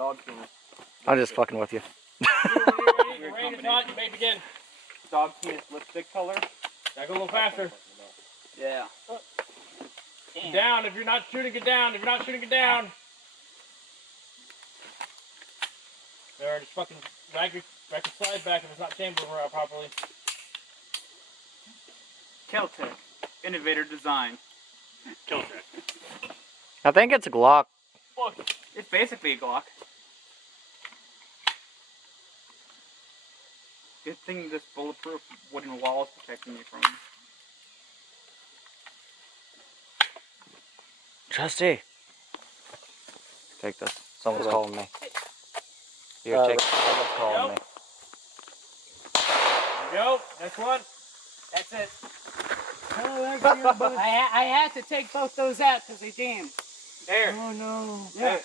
Dog penis. I'm just fucking with you. The rain is hot, you may begin. Dog penis lipstick color. Gotta go a little faster. Yeah. Get down. If you're not shooting, get down. If you're not shooting, get down. There, just fucking drag your slide back if it's not chambered properly. Keltec. Innovator design. Keltec. I think it's a Glock. Fuck. It's basically a Glock. Good thing this bulletproof wooden wall is protecting you from. Trusty. Take this. Someone's calling me. Here, take. Someone's calling me. There you go. Next one. That's it. I had to take both those out because they jammed. There. Oh no. Yeah.